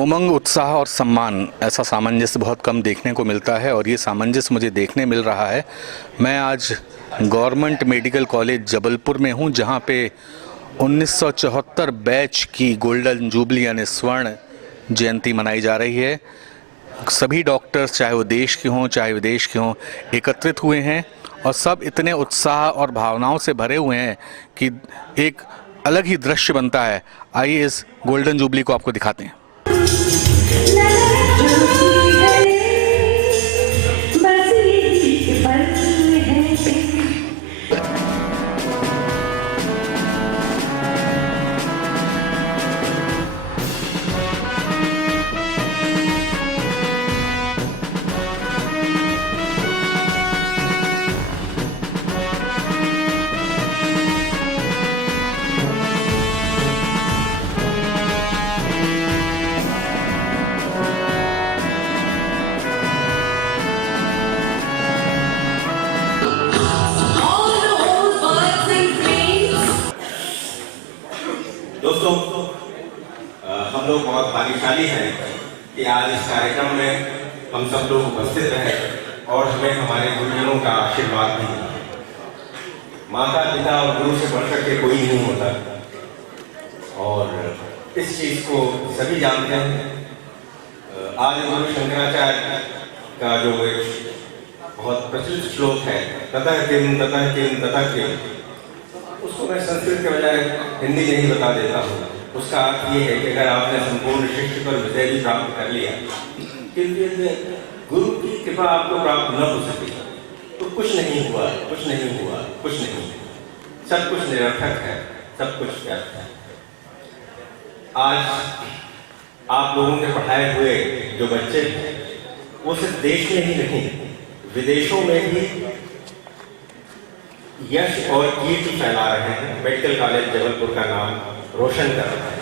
उमंग, उत्साह और सम्मान, ऐसा सामंजस्य बहुत कम देखने को मिलता है और ये सामंजस्य मुझे देखने मिल रहा है। मैं आज गवर्नमेंट मेडिकल कॉलेज जबलपुर में हूँ, जहाँ पे 1974 बैच की गोल्डन जुबली यानी स्वर्ण जयंती मनाई जा रही है। सभी डॉक्टर्स, चाहे वो देश के हों चाहे विदेश के हों, एकत्रित हुए हैं और सब इतने उत्साह और भावनाओं से भरे हुए हैं कि एक अलग ही दृश्य बनता है। आइए इस गोल्डन जुबली को आपको दिखाते हैं। दोस्तों, हम लोग बहुत भाग्यशाली हैं कि आज इस कार्यक्रम में हम सब लोग उपस्थित रहे और हमें हमारे गुरुजनों का आशीर्वाद भी मिला। माता पिता और गुरु से बढ़कर के कोई नहीं होता और इस चीज को सभी जानते हैं। आज गुरु शंकराचार्य का जो एक बहुत प्रचलित श्लोक है, ततः किम ततः किम ततः किम, उसको मैं संस्कृत के बजाय हिंदी में ही बता देता हूँ। उसका अर्थ ये है कि अगर आपने संपूर्ण शिष्य पर विजय भी प्राप्त कर लिया, किंतु गुरु की कृपा आपको प्राप्त न हो सकी तो कुछ नहीं हुआ, कुछ नहीं हुआ, कुछ नहीं, सब कुछ निरर्थक है, सब कुछ व्यर्थ है। आज आप लोगों के पढ़ाए हुए जो बच्चे हैं वो सिर्फ देश में ही नहीं, विदेशों में भी यश और कीर्ति फैला रहे हैं। मेडिकल कॉलेज जबलपुर का नाम रोशन कर रहा है।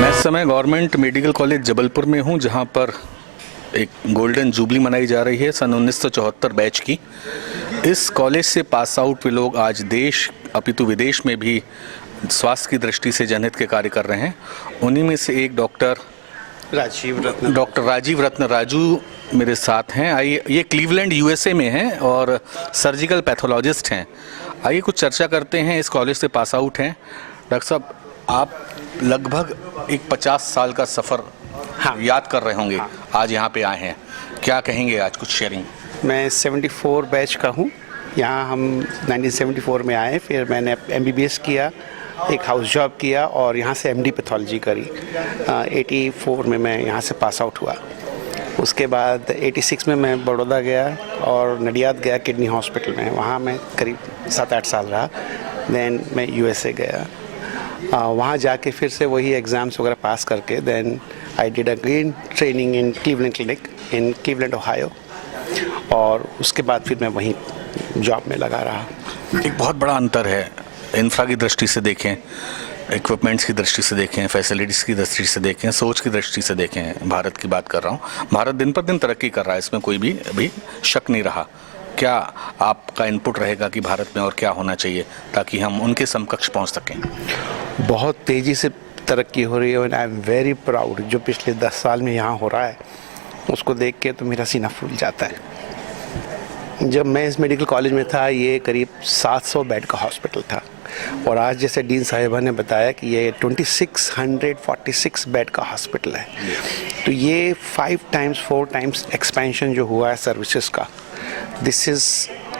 मैं इस समय गवर्नमेंट मेडिकल कॉलेज जबलपुर में हूँ, जहाँ पर एक गोल्डन जुबली मनाई जा रही है सन 1974 बैच की। इस कॉलेज से पास आउट हुए लोग आज देश अपितु विदेश में भी स्वास्थ्य की दृष्टि से जनहित के कार्य कर रहे हैं। उन्हीं में से एक डॉक्टर राजीव रत्न राजू मेरे साथ हैं। आइए, ये क्लीवलैंड यूएसए में हैं और सर्जिकल पैथोलॉजिस्ट हैं। आइए कुछ चर्चा करते हैं। इस कॉलेज से पास आउट हैं। डॉक्टर साहब, आप लगभग एक 50 साल का सफ़र याद कर रहे होंगे। आज यहाँ पे आए हैं, क्या कहेंगे आज? कुछ शेयरिंग। मैं 74 बैच का हूँ। यहाँ हम 1974 में आए, फिर मैंने MBBS किया, एक हाउस जॉब किया और यहाँ से MD पैथोलॉजी करी। 84 में मैं यहाँ से पास आउट हुआ। उसके बाद 86 में मैं बड़ौदा गया और नडियाद गया किडनी हॉस्पिटल में। वहाँ मैं करीब 7-8 साल रहा। देन मैं USA गया। वहाँ जाके फिर से वही एग्ज़ाम्स वगैरह पास करके then I did again training in Cleveland Clinic in Cleveland Ohio, और उसके बाद फिर मैं वहीं जॉब में लगा रहा। एक बहुत बड़ा अंतर है, इंफ्रा की दृष्टि से देखें, इक्विपमेंट्स की दृष्टि से देखें, फैसिलिटीज़ की दृष्टि से देखें, सोच की दृष्टि से देखें। भारत की बात कर रहा हूँ। भारत दिन पर दिन तरक्की कर रहा है, इसमें कोई भी अभी शक नहीं रहा। क्या आपका इनपुट रहेगा कि भारत में और क्या होना चाहिए ताकि हम उनके समकक्ष पहुँच सकें? बहुत तेज़ी से तरक्की हो रही है और आई एम वेरी प्राउड। जो पिछले 10 साल में यहाँ हो रहा है उसको देख के तो मेरा सीना फूल जाता है। जब मैं इस मेडिकल कॉलेज में था ये करीब 700 बेड का हॉस्पिटल था और आज जैसे डीन साहिबा ने बताया कि ये 2646 बेड का हॉस्पिटल है। तो ये 4 टाइम्स एक्सपेंशन जो हुआ है सर्विसेज का, दिस इज़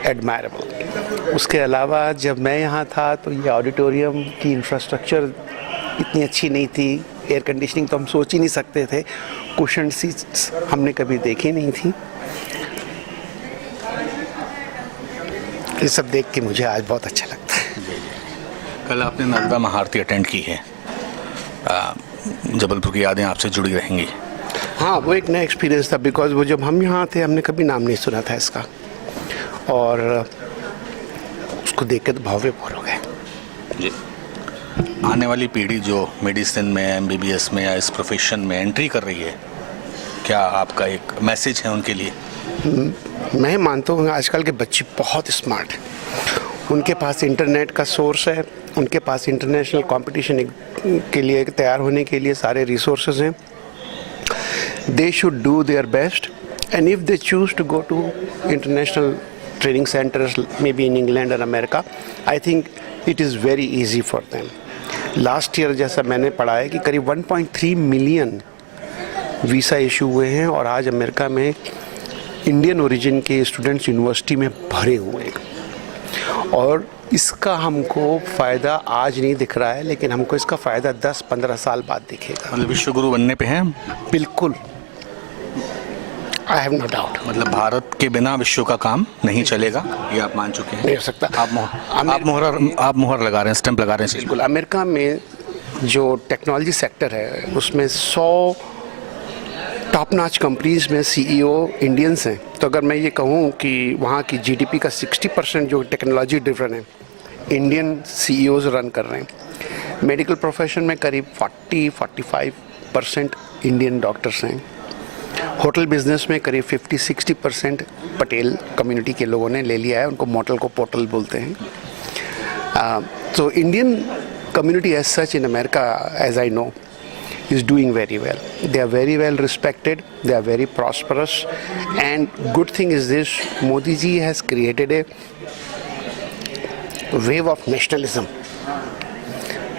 एडमायरेबल। उसके अलावा जब मैं यहाँ था तो ये ऑडिटोरियम की इंफ्रास्ट्रक्चर इतनी अच्छी नहीं थी, एयर कंडीशनिंग तो हम सोच ही नहीं सकते थे, कुशन सीट्स हमने कभी देखी नहीं थी। ये सब देख के मुझे आज बहुत अच्छा लगता है। कल आपने नर्मदा महाआरती अटेंड की है, जबलपुर की यादें आपसे जुड़ी रहेंगी। हाँ, वो एक नया एक्सपीरियंस था, बिकॉज वो जब हम यहाँ थे हमने कभी नाम नहीं सुना था इसका, और उसको देख के तो भावविभोर हो गए। जी, आने वाली पीढ़ी जो मेडिसिन में, MBBS में या इस प्रोफेशन में एंट्री कर रही है, क्या आपका एक मैसेज है उनके लिए? मैं मानता हूँ आजकल के बच्चे बहुत स्मार्ट हैं, उनके पास इंटरनेट का सोर्स है, उनके पास इंटरनेशनल कंपटीशन के लिए तैयार होने के लिए सारे रिसोर्सेज हैं. They should do their best, and if they choose to go to international training centers, maybe in England or America, I think it is very easy for them. Last year जैसा मैंने पढ़ा है कि करीब 1.3 million visa issue हुए हैं और आज अमेरिका में इंडियन ओरिजिन के स्टूडेंट्स यूनिवर्सिटी में भरे हुए हैं. और इसका हमको फ़ायदा आज नहीं दिख रहा है, लेकिन हमको इसका फ़ायदा 10-15 साल बाद दिखेगा. मतलब विश्व गुरु बनने पे हैं. बिल्कुल, आई हैव नो डाउट. मतलब भारत के बिना विश्व का काम नहीं चलेगा, ये आप मान चुके हैं. नहीं हो सकता. आप मोहर लगा रहे हैं, स्टैंप लगा रहे हैं. बिल्कुल. अमेरिका में जो टेक्नोलॉजी सेक्टर है उसमें 100 टॉप नॉच कंपनीज में सीईओ इंडियंस हैं. तो अगर मैं ये कहूँ कि वहाँ की जीडीपी का 60% जो टेक्नोलॉजी ड्रिवन है, इंडियन सीईओज रन कर रहे हैं. मेडिकल प्रोफेशन में करीब 40-45% इंडियन डॉक्टर्स हैं. होटल बिजनेस में करीब 50-60% पटेल कम्युनिटी के लोगों ने ले लिया है. उनको मोटल को पोर्टल बोलते हैं. तो Indian community as such in America, as I know, is doing very well. They are very well respected, they are very prosperous, and good thing is this, Modi ji has created a wave of nationalism.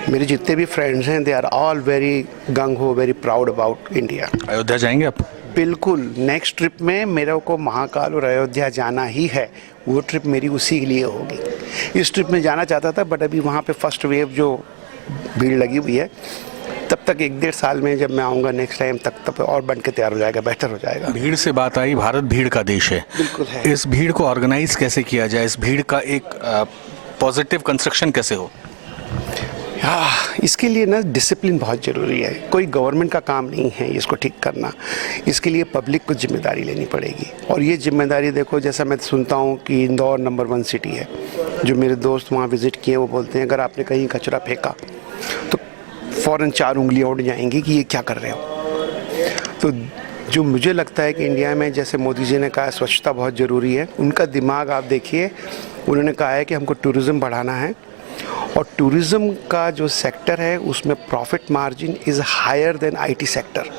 मेरे जितने भी friends हैं, they are all very gung ho, very proud about India. Ayodhya जाएंगे आप? बिल्कुल. Next trip में मेरे को महाकाल और अयोध्या जाना ही है. वो ट्रिप मेरी उसी के लिए होगी. इस ट्रिप में जाना चाहता था, बट अभी वहाँ पे फर्स्ट वेव जो भीड़ लगी हुई है, तब तक 1-1.5 साल में जब मैं आऊँगा नेक्स्ट टाइम तब और बन के तैयार हो जाएगा, बेहतर हो जाएगा. भीड़ से बात आई. भारत भीड़ का देश है. बिल्कुल है. इस भीड़ को ऑर्गेनाइज कैसे किया जाए? इस भीड़ का एक पॉजिटिव कंस्ट्रक्शन कैसे हो? इसके लिए ना डिसिप्लिन बहुत ज़रूरी है. कोई गवर्नमेंट का काम नहीं है इसको ठीक करना. इसके लिए पब्लिक को जिम्मेदारी लेनी पड़ेगी. और ये जिम्मेदारी देखो, जैसा मैं सुनता हूँ कि इंदौर नंबर 1 सिटी है. जो मेरे दोस्त वहाँ विज़िट किए वो बोलते हैं अगर आपने कहीं कचरा फेंका तो फ़ौरन 4 उंगलियाँ उठ जाएंगी कि ये क्या कर रहे हो. तो जो मुझे लगता है कि इंडिया में, जैसे मोदी जी ने कहा स्वच्छता बहुत ज़रूरी है, उनका दिमाग आप देखिए. उन्होंने कहा है कि हमको टूरिज़्म बढ़ाना है, और टूरिज़्म का जो सेक्टर है उसमें profit margin is higher than IT sector.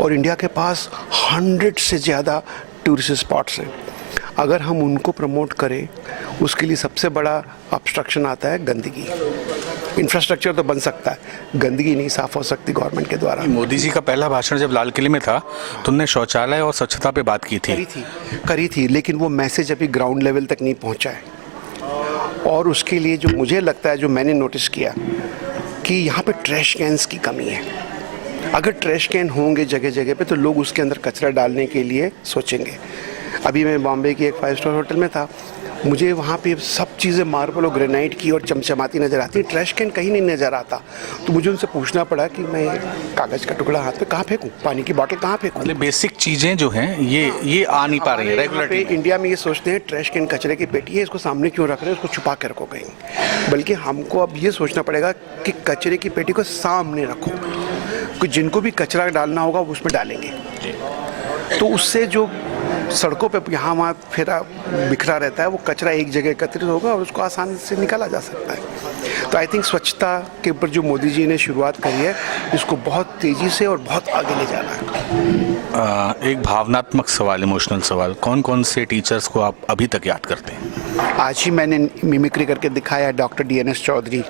और इंडिया के पास 100 से ज़्यादा टूरिस्ट स्पॉट्स हैं. अगर हम उनको प्रमोट करें, उसके लिए सबसे बड़ा ऑब्स्ट्रक्शन आता है गंदगी. इंफ्रास्ट्रक्चर तो बन सकता है, गंदगी नहीं साफ़ हो सकती गवर्नमेंट के द्वारा. मोदी जी का पहला भाषण जब लाल किले में था तो उन्होंने शौचालय और स्वच्छता पे बात की थी, लेकिन वो मैसेज अभी ग्राउंड लेवल तक नहीं पहुंचा है. और उसके लिए जो मुझे लगता है, जो मैंने नोटिस किया कि यहाँ पे ट्रैश कैंस की कमी है. अगर ट्रैश कैन होंगे जगह जगह पे तो लोग उसके अंदर कचरा डालने के लिए सोचेंगे. अभी मैं बॉम्बे की एक 5 स्टार होटल में था, मुझे वहाँ पे सब चीज़ें मार्बल और ग्रेनाइट की और चमचमाती नज़र आती है. ट्रैश कैन कहीं नहीं नज़र आता. तो मुझे उनसे पूछना पड़ा कि मैं कागज़ का टुकड़ा हाथ पे कहाँ फेंकूँ, पानी की बोतल कहाँ फेंकूँ. मतलब बेसिक चीज़ें जो हैं ये आ नहीं पा रही है रेगुलर. इंडिया में ये सोचते हैं ट्रैश कैन कचरे की पेटी है, इसको सामने क्यों रख रहे हैं, इसको छुपा के रखो कहीं. बल्कि हमको अब ये सोचना पड़ेगा कि कचरे की पेटी को सामने रखो, कि जिनको भी कचरा डालना होगा वो उसमें डालेंगे. तो उससे जो सड़कों पे यहाँ वहाँ फिरा बिखरा रहता है, वो कचरा एक जगह एकत्रित होगा और उसको आसानी से निकाला जा सकता है. तो आई थिंक स्वच्छता के ऊपर जो मोदी जी ने शुरुआत करी है, इसको बहुत तेज़ी से और बहुत आगे ले जाना है. एक भावनात्मक सवाल, इमोशनल सवाल, कौन कौन से टीचर्स को आप अभी तक याद करते हैं? आज ही मैंने मिमिक्री करके दिखाया डॉक्टर DNS चौधरी.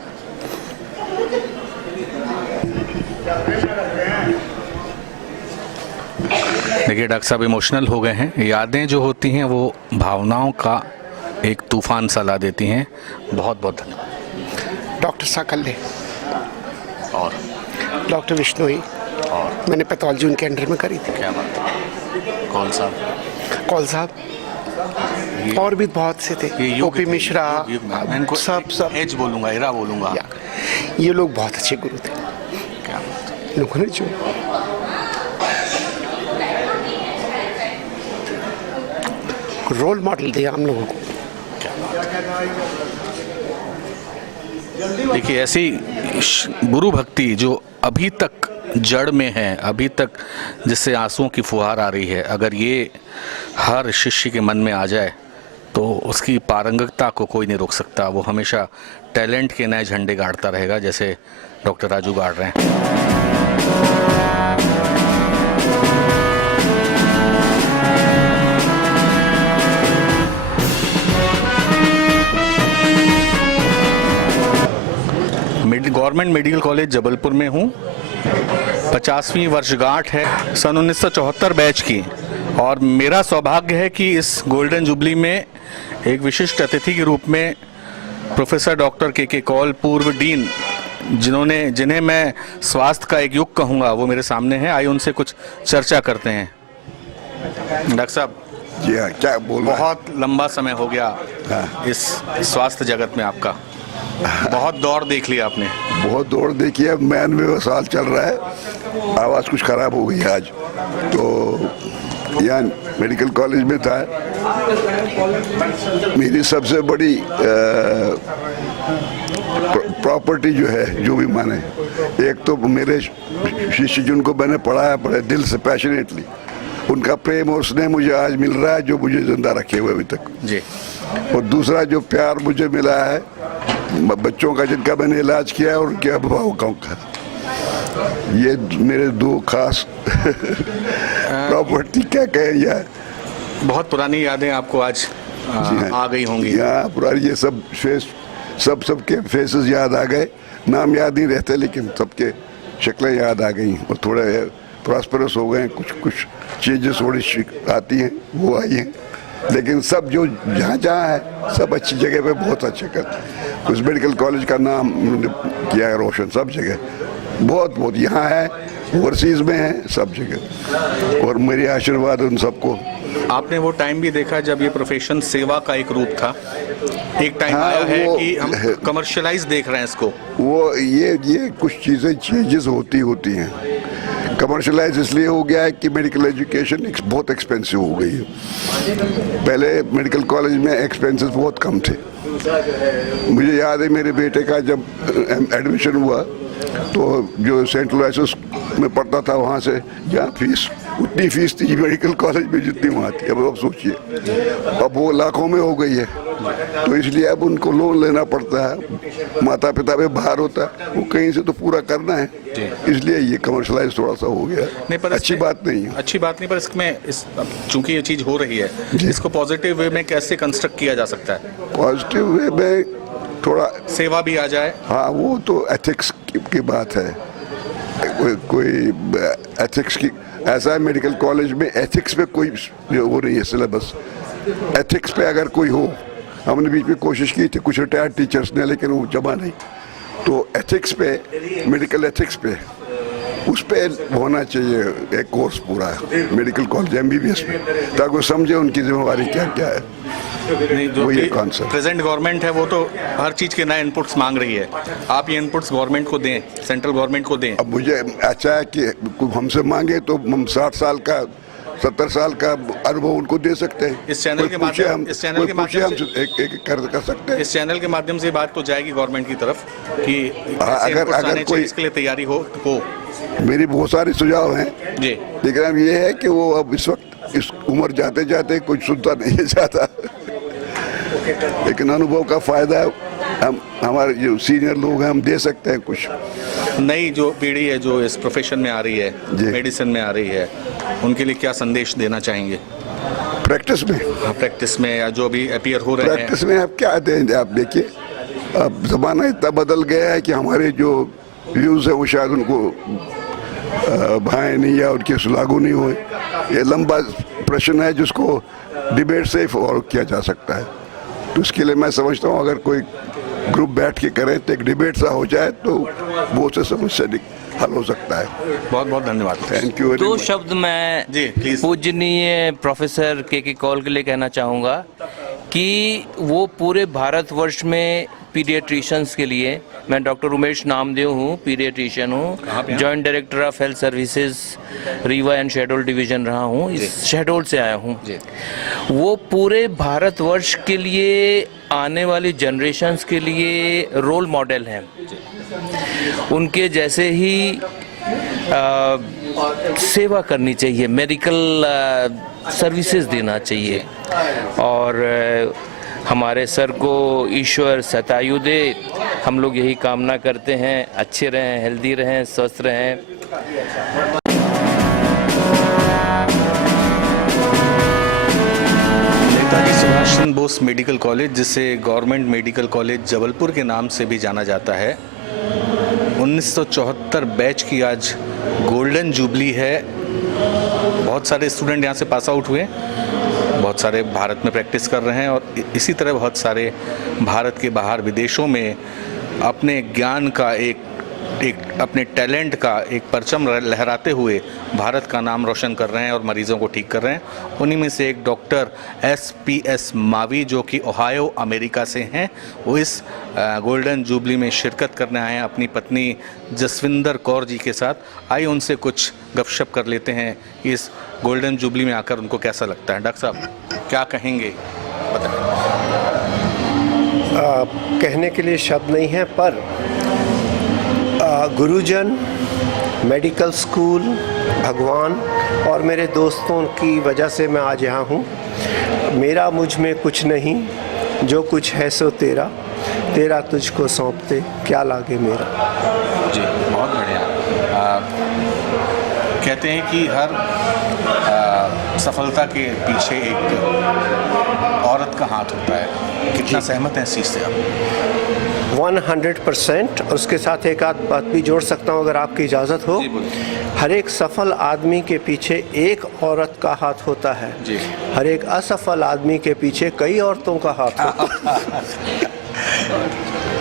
देखिए डॉक्टर साहब इमोशनल हो गए हैं. यादें जो होती हैं वो भावनाओं का एक तूफान सा ला देती हैं. बहुत बहुत धन्यवाद. डॉक्टर साकल्ले और डॉक्टर विश्नोई, और मैंने पैथोलॉजी उनके अंडर में करी थी. क्या बात है. कौन साहब और भी बहुत से थे. ओपी मिश्रा, सब एज बोलूँगा, एरा बोलूँगा. ये लोग बहुत अच्छे गुरु थे. क्या लोगों ने जो रोल मॉडल दिया हम लोगों को. देखिए ऐसी गुरु भक्ति जो अभी तक जड़ में है अभी तक, जिससे आंसुओं की फुहार आ रही है, अगर ये हर शिष्य के मन में आ जाए तो उसकी पारंगतता को कोई नहीं रोक सकता। वो हमेशा टैलेंट के नए झंडे गाड़ता रहेगा, जैसे डॉक्टर राजू गाड़ रहे हैं। गवर्नमेंट मेडिकल कॉलेज जबलपुर में हूँ। 50वीं वर्षगांठ है सन 1974 बैच की, और मेरा सौभाग्य है कि इस गोल्डन जुबली में एक विशिष्ट अतिथि के रूप में प्रोफेसर डॉक्टर के कौल, पूर्व डीन, जिन्हें मैं स्वास्थ्य का एक युग कहूँगा, वो मेरे सामने हैं। आइए उनसे कुछ चर्चा करते हैं। डॉक्टर साहब जी हाँ, क्या बोल रहा है? बहुत लंबा समय हो गया इस स्वास्थ्य जगत में आपका, बहुत दौड़ देख लिया आपने। बहुत दौड़ देखी है, 99वां साल चल रहा है। आवाज़ कुछ ख़राब हो गई है आज, तो यहाँ मेडिकल कॉलेज में था। मेरी सबसे बड़ी प्रॉपर्टी जो है, जो भी माने, एक तो मेरे शिष्य जिनको मैंने पढ़ाया बड़े दिल से, पैशनेटली, उनका प्रेम और स्नेह मुझे आज मिल रहा है, जो मुझे जिंदा रखे हुए अभी तक जी। और दूसरा जो प्यार मुझे मिला है बच्चों का, जिनका मैंने इलाज किया है, और उनके अभिभावकों का, ये मेरे दो खास प्रॉपर्टी क्या कहें यार। बहुत पुरानी यादें आपको आज आ गई होंगी। यहाँ पुरानी ये सब फेस, सबके फेसेस याद आ गए। नाम याद नहीं रहते, लेकिन सबके शक्लें याद आ गई और थोड़े प्रॉस्परस हो गए। कुछ चेंजेस थोड़ी आती हैं, वो आई हैं, लेकिन सब जो जहाँ है सब अच्छी जगह पे बहुत अच्छे कर। उस मेडिकल कॉलेज का नाम उन्होंने किया है रोशन सब जगह, बहुत यहाँ है, ओवरसीज में है, सब जगह। और मेरी आशीर्वाद उन सबको। आपने वो टाइम भी देखा जब ये प्रोफेशन सेवा का एक रूप था, एक टाइम आया है कि हम कमर्शियलाइज देख रहे हैं इसको। वो ये कुछ चीज़ें चेंजेस होती हैं। कमर्शलाइज इसलिए हो गया है कि मेडिकल एजुकेशन बहुत एक्सपेंसिव हो गई है। पहले मेडिकल कॉलेज में एक्सपेंसेस बहुत कम थे। मुझे याद है मेरे बेटे का जब एडमिशन हुआ तो जो सेंट लुइस में पढ़ता था, वहाँ से यहाँ फीस उतनी फीस थी मेडिकल कॉलेज में जितनी वहाँ थी। अब सोचिए, अब वो लाखों में हो गई है, तो इसलिए अब उनको लोन लेना पड़ता है। माता पिता पे भार होता है, वो कहीं से तो पूरा करना है, इसलिए ये कमर्शलाइज थोड़ा सा हो गया। नहीं, पर अच्छी बात नहीं है। अच्छी बात नहीं, पर इसमें चूंकि ये चीज़ हो रही है, इसको पॉजिटिव वे में कैसे कंस्ट्रक्ट किया जा सकता है? पॉजिटिव वे में थोड़ा सेवा भी आ जाए। हाँ, वो तो एथिक्स की बात है। कोई एथिक्स की, ऐसा है मेडिकल कॉलेज में एथिक्स पे कोई वो नहीं है सिलेबस। एथिक्स पे अगर कोई हो, हमने बीच में कोशिश की थी कुछ रिटायर्ड टीचर्स ने, लेकिन वो जमा नहीं। तो एथिक्स पे, मेडिकल एथिक्स पे, उस पे होना चाहिए एक कोर्स पूरा मेडिकल कॉलेज MBBS में, ताकि वो समझे उनकी जिम्मेवारी क्या क्या है। नहीं, जो ये कॉन्सेप्ट प्रेजेंट गवर्नमेंट है वो तो हर चीज़ के नए इनपुट्स मांग रही है। आप ये इनपुट्स गवर्नमेंट को दें, सेंट्रल गवर्नमेंट को दें। अब मुझे अच्छा है कि हमसे मांगे तो हम 60 साल का 70 साल का अनुभव उनको दे सकते हैं। इस चैनल के माध्यम से कर सकते हैं। इस चैनल के माध्यम से बात तो जाएगी गवर्नमेंट की तरफ कि अगर कोई इसके लिए तैयारी हो। मेरी बहुत सारे सुझाव हैं जी, लेकिन अब ये है कि वो अब इस वक्त इस उम्र जाते जाते कुछ सुनता नहीं है ज़्यादा, लेकिन अनुभव का फायदा हम, हमारे जो सीनियर लोग हैं, हम दे सकते हैं कुछ। नई जो पीढ़ी है जो इस प्रोफेशन में आ रही है, मेडिसिन में आ रही है, उनके लिए क्या संदेश देना चाहेंगे? प्रैक्टिस में, प्रैक्टिस में या जो भी अपीयर हो रहे हैं, प्रैक्टिस में आप क्या दें? आप देखिए, अब ज़माना इतना बदल गया है कि हमारे जो व्यूज़ है वो शायद उनको भाए नहीं या उनके लागू नहीं हुए। ये लंबा प्रश्न है जिसको डिबेट से और किया जा सकता है। तो इसके लिए मैं समझता हूँ अगर कोई ग्रुप बैठ के करे तो एक डिबेट सा हो जाए तो बहुत से समस्या हल हो सकता है। बहुत बहुत धन्यवाद। Thank you. दो शब्द मैं जी प्लीज पूजनीय प्रोफेसर के कौल के लिए कहना चाहूँगा कि वो पूरे भारतवर्ष में पीडियाट्रिशियंस के लिए, मैं डॉक्टर उमेश नामदेव हूँ, पीडियाट्रिशियन हूँ, joint director of health services Rewa and Shahdol division रहा हूँ, इस शहडोल से आया हूँ। वो पूरे भारतवर्ष के लिए, आने वाली जनरेशन्स के लिए रोल मॉडल हैं। उनके जैसे ही सेवा करनी चाहिए, मेडिकल सर्विसेज देना चाहिए। और हमारे सर को ईश्वर शतायु दे, हम लोग यही कामना करते हैं, अच्छे रहें, हेल्दी रहें, स्वस्थ रहें। नेताजी सुभाष चंद्र बोस मेडिकल कॉलेज, जिसे गवर्नमेंट मेडिकल कॉलेज जबलपुर के नाम से भी जाना जाता है, 1974 बैच की आज गोल्डन जुबली है। बहुत सारे स्टूडेंट यहाँ से पास आउट हुए, बहुत सारे भारत में प्रैक्टिस कर रहे हैं और इसी तरह बहुत सारे भारत के बाहर विदेशों में अपने ज्ञान का एक अपने टैलेंट का एक परचम लहराते हुए भारत का नाम रोशन कर रहे हैं और मरीजों को ठीक कर रहे हैं। उन्हीं में से एक डॉक्टर SPS मावी, जो कि ओहायो अमेरिका से हैं, वो इस गोल्डन जुबली में शिरकत करने आए हैं अपनी पत्नी जसविंदर कौर जी के साथ। आइए उनसे कुछ गपशप कर लेते हैं, इस गोल्डन जुबली में आकर उनको कैसा लगता है। डॉक्टर साहब क्या कहेंगे, बताएं। कहने के लिए शब्द नहीं है, पर गुरुजन, मेडिकल स्कूल, भगवान और मेरे दोस्तों की वजह से मैं आज यहाँ हूँ। मेरा मुझ में कुछ नहीं, जो कुछ है सो तेरा, तेरा तुझको सौंपते क्या लागे मेरा। जी बहुत बढ़िया। कहते हैं कि हर सफलता के पीछे एक औरत का हाथ होता है, कितना सहमत हैं इस चीज़ से आप? 100%। और उसके साथ एक आध बात भी जोड़ सकता हूँ अगर आपकी इजाज़त हो। हर एक सफल आदमी के पीछे एक औरत का हाथ होता है जी। हर एक असफल आदमी के पीछे कई औरतों का हाथ होता है।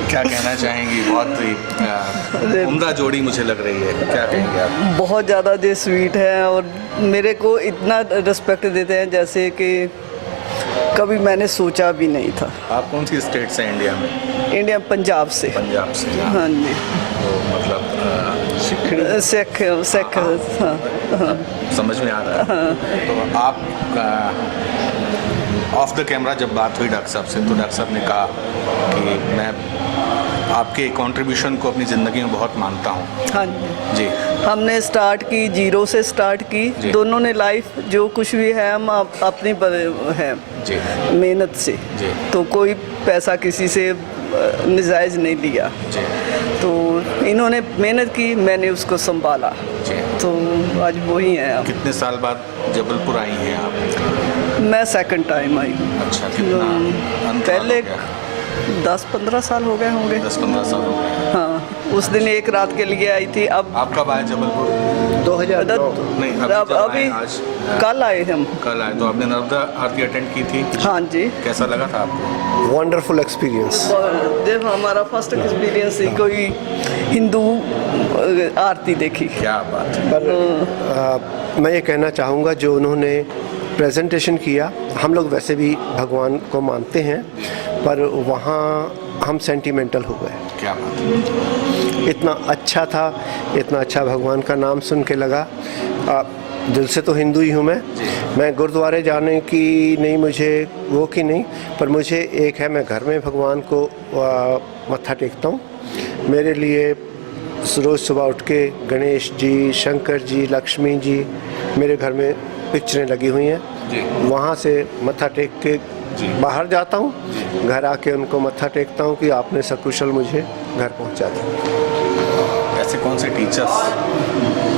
क्या कहना चाहेंगी? बहुत ही उम्दा जोड़ी मुझे लग रही है, क्या कहेंगे आप? बहुत ज़्यादा जे स्वीट है और मेरे को इतना रिस्पेक्ट देते हैं जैसे कि कभी मैंने सोचा भी नहीं था। आप कौन सी स्टेट से इंडिया में? इंडिया, पंजाब से। पंजाब से। हाँ जी। तो मतलब सिख हाँ, हाँ। समझ में आ रहा है। तो आप ऑफ द कैमरा जब बात हुई डॉक्टर साहब से, तो डॉक्टर साहब ने कहा कि मैं आपके कंट्रीब्यूशन को अपनी ज़िंदगी में बहुत मानता हूँ। हाँ जी। हमने स्टार्ट की, जीरो से स्टार्ट की। दोनों ने लाइफ जो कुछ भी है हम अपनी है जी मेहनत से जी। तो कोई पैसा किसी से नजायज़ नहीं लिया जी तो इन्होंने मेहनत की, मैंने उसको संभाला जी। तो आज वही है। अब कितने साल बाद जबलपुर आई हैं आप? मैं सेकंड टाइम आई। अच्छा, कितना अंतराल पहले हो गया? 10-15 साल हो गए होंगे। 10-15 साल हो गए। हाँ, उस दिन एक रात के लिए आई थी। अब आप कब आए जबलपुर? 2009। नहीं, अब जब अभी आए आज? कल आए हम। कल आए। तो आपने नर्मदा आरती अटेंड की थी? हाँ जी। कैसा लगा था आपको? Wonderful experience. जब हमारा फर्स्ट एक्सपीरियंस ही कोई हिंदू आरती देखी। क्या बात है। पर मैं ये कहना चाहूँगा जो उन्होंने प्रेजेंटेशन किया, हम लोग वैसे भी भगवान को मानते हैं, पर वहाँ हम सेंटिमेंटल हो गए। क्या बात है। इतना अच्छा था, इतना अच्छा भगवान का नाम सुन के लगा। दिल से तो हिंदू ही हूँ मैं गुरुद्वारे जाने की नहीं, मुझे वो की नहीं, पर मुझे एक है, मैं घर में भगवान को मत्था टेकता हूँ। मेरे लिए रोज़ सुबह उठ के गणेश जी, शंकर जी, लक्ष्मी जी, मेरे घर में पिक्चरें लगी हुई हैं। वहाँ से मत्था टेक के बाहर जाता हूँ, घर आके उनको मत्था टेकता हूँ कि आपने सकुशल मुझे घर पहुँचा दिया। ऐसे कौन से टीचर्स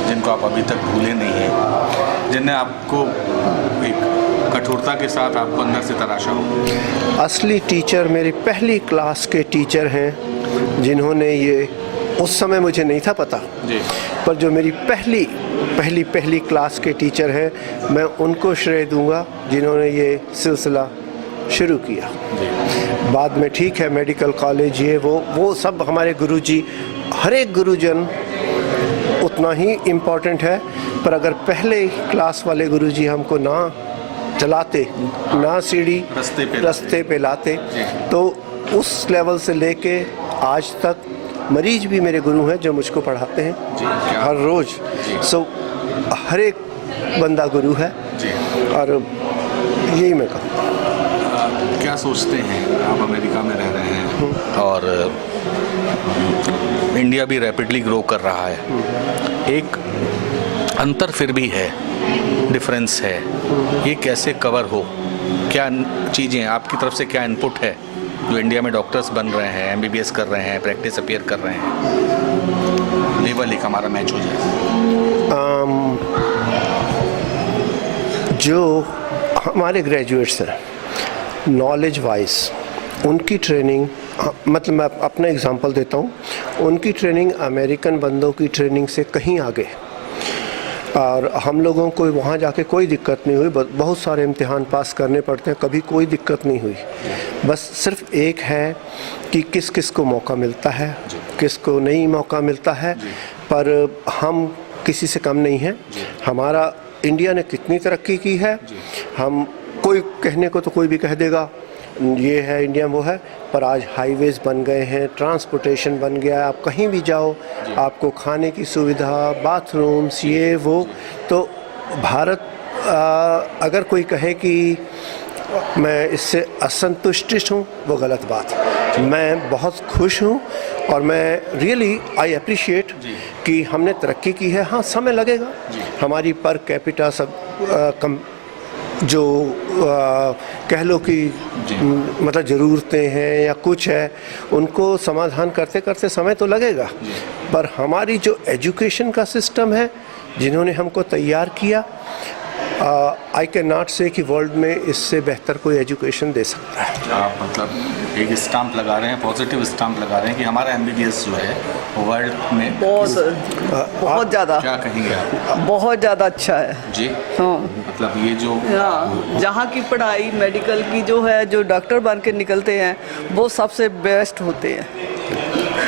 जिनको आप अभी तक भूले नहीं हैं, जिनने आपको एक कठोरता के साथ आपको अंदर से तराशा हो? असली टीचर मेरी पहली क्लास के टीचर हैं, जिन्होंने ये, उस समय मुझे नहीं था पता जी। पर जो मेरी पहली क्लास के टीचर हैं, मैं उनको श्रेय दूंगा जिन्होंने ये सिलसिला शुरू किया। बाद में ठीक है मेडिकल कॉलेज, ये वो सब हमारे गुरुजी, हर एक गुरुजन उतना ही इम्पोर्टेंट है, पर अगर पहले क्लास वाले गुरुजी हमको ना चलाते, ना सीढ़ी रास्ते पे लाते, तो उस लेवल से लेके आज तक मरीज भी मेरे गुरु हैं जो मुझको पढ़ाते हैं हर रोज़। सो हर एक बंदा गुरु है और यही मैं कहूँ। क्या क्या सोचते हैं, आप अमेरिका में रह रहे हैं और इंडिया भी रैपिडली ग्रो कर रहा है, एक अंतर फिर भी है, डिफरेंस है, ये कैसे कवर हो? क्या चीज़ें आपकी तरफ से, क्या इनपुट है जो इंडिया में डॉक्टर्स बन रहे हैं, एमबीबीएस कर रहे हैं, प्रैक्टिस अपीयर कर रहे हैं, लेवल एक हमारा मैच हो जाए? जो हमारे ग्रेजुएट्स हैं नॉलेज वाइज, उनकी ट्रेनिंग, मतलब मैं अपना एग्जांपल देता हूँ, उनकी ट्रेनिंग अमेरिकन बंदों की ट्रेनिंग से कहीं आगे। और हम लोगों को वहाँ जाके कोई दिक्कत नहीं हुई, बहुत सारे इम्तिहान पास करने पड़ते हैं, कभी कोई दिक्कत नहीं हुई। बस सिर्फ एक है कि किस किस को मौका मिलता है, किस को नहीं मौका मिलता है, पर हम किसी से कम नहीं हैं। हमारा इंडिया ने कितनी तरक्की की है, हम कोई कहने को तो कोई भी कह देगा ये है इंडिया वो है, पर आज हाईवेज बन गए हैं, ट्रांसपोर्टेशन बन गया है, आप कहीं भी जाओ आपको खाने की सुविधा, बाथरूम्स, ये वो। तो भारत, अगर कोई कहे कि मैं इससे असंतुष्ट हूँ, वो गलत बात है। मैं बहुत खुश हूँ और मैं रियली आई अप्रिशिएट कि हमने तरक्की की है। हाँ, समय लगेगा, हमारी पर कैपिटा सब कम जो कह लो कि मतलब ज़रूरतें हैं या कुछ है, उनको समाधान करते करते समय तो लगेगा। पर हमारी जो एजुकेशन का सिस्टम है, जिन्होंने हमको तैयार किया, आई कैन नॉट से कि वर्ल्ड में इससे बेहतर कोई एजुकेशन दे सकता है। आप मतलब एक स्टाम्प लगा रहे हैं, पॉजिटिव स्टाम्प लगा रहे हैं कि हमारा एमबीबीएस जो है वर्ल्ड में बहुत ज़्यादा, क्या कहेंगे आप? बहुत ज़्यादा अच्छा है जी। हाँ, मतलब ये जो जहाँ की पढ़ाई मेडिकल की जो है, जो डॉक्टर बन के निकलते हैं, वो सबसे बेस्ट होते हैं।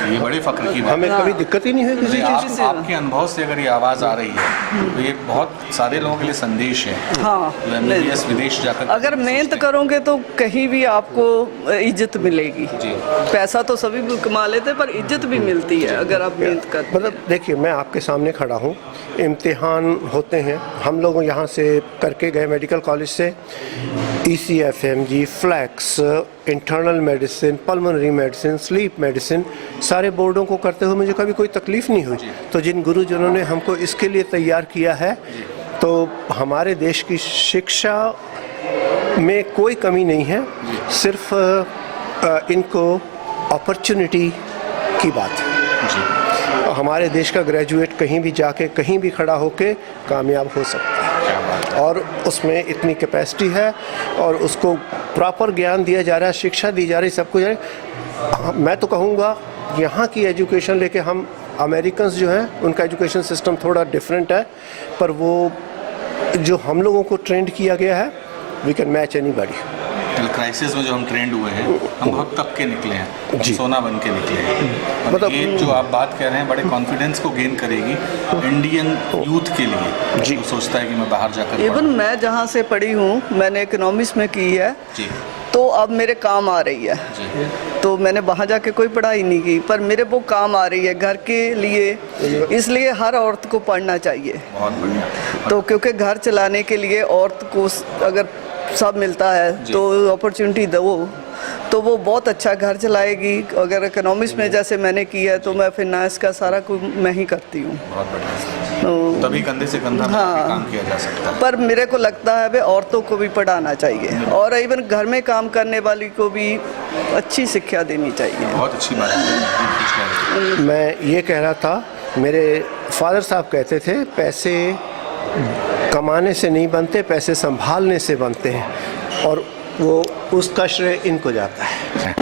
ये बड़े फख्र की बात हमें है। कभी दिक्कत ही नहीं हुई किसी चीज़ से। आपके अनुभव से अगर ये आवाज़ आ रही है तो ये बहुत सारे लोगों के लिए संदेश है। हाँ, जो एमबीबीएस विदेश जाकर अगर मेहनत करोगे तो कहीं भी आपको इज्जत मिलेगी। जी। पैसा तो सभी भी कमा लेते, पर इज्जत भी मिलती है अगर आप मेहनत करते हैं। मतलब देखिए, मैं आपके सामने खड़ा हूँ, इम्तिहान होते हैं, हम लोग यहाँ से करके गए मेडिकल कॉलेज से, ECFMG, FLEX, internal medicine, pulmonary medicine, sleep medicine, सारे बोर्डों को करते हुए मुझे कभी कोई तकलीफ़ नहीं हुई। तो जिन गुरुजनों ने हमको इसके लिए तैयार किया है, तो हमारे देश की शिक्षा में कोई कमी नहीं है, सिर्फ इनको अपॉर्चुनिटी की बात है। हमारे देश का ग्रेजुएट कहीं भी जाके कहीं भी खड़ा होके कामयाब हो सकता है, और उसमें इतनी कैपेसिटी है और उसको प्रॉपर ज्ञान दिया जा रहा है, शिक्षा दी जा रही, सब कुछ है। मैं तो कहूँगा यहाँ की एजुकेशन लेके हम अमेरिकन्स जो हैं, उनका एजुकेशन सिस्टम थोड़ा डिफरेंट है, पर वो जो हम लोगों को ट्रेंड किया गया है, we can match anybody. Crisis में जो हम ट्रेंड हुए हैं, हम बहुत तक के निकले हैं, हम जी। सोना बन के निकले हैं। और मतलब ये जो आप बात कह रहे हैं बड़े कॉन्फिडेंस को गेन करेगी इंडियन यूथ के लिए, जी। जो सोचता है कि मैं बाहर जाकर इवन पढूं। मैं जहाँ से पढ़ी हूँ, मैंने इकोनॉमिक्स में की है, जी तो अब मेरे काम आ रही है। जी। तो मैंने वहाँ जाके कोई पढ़ाई नहीं की, पर मेरे वो काम आ रही है घर के लिए, इसलिए हर औरत को पढ़ना चाहिए। बहुत बढ़िया। तो क्योंकि घर चलाने के लिए औरत को अगर सब मिलता है तो अपॉर्चुनिटी दो, तो वो बहुत अच्छा घर चलाएगी। अगर इकोनॉमिक्स में जैसे मैंने किया है, तो मैं फिनांस का सारा कुछ मैं ही करती हूँ। बहुत बढ़िया। तो तभी कंधे से कंधा मिला के काम किया जा सकता है। पर मेरे को लगता है वे औरतों को भी पढ़ाना चाहिए, और इवन घर में काम करने वाली को भी अच्छी शिक्षा देनी चाहिए। बहुत अच्छी बात है। मैं ये कह रहा था, मेरे फादर साहब कहते थे, पैसे कमाने से नहीं बनते, पैसे संभालने से बनते हैं, और वो उसका श्रेय इनको जाता है।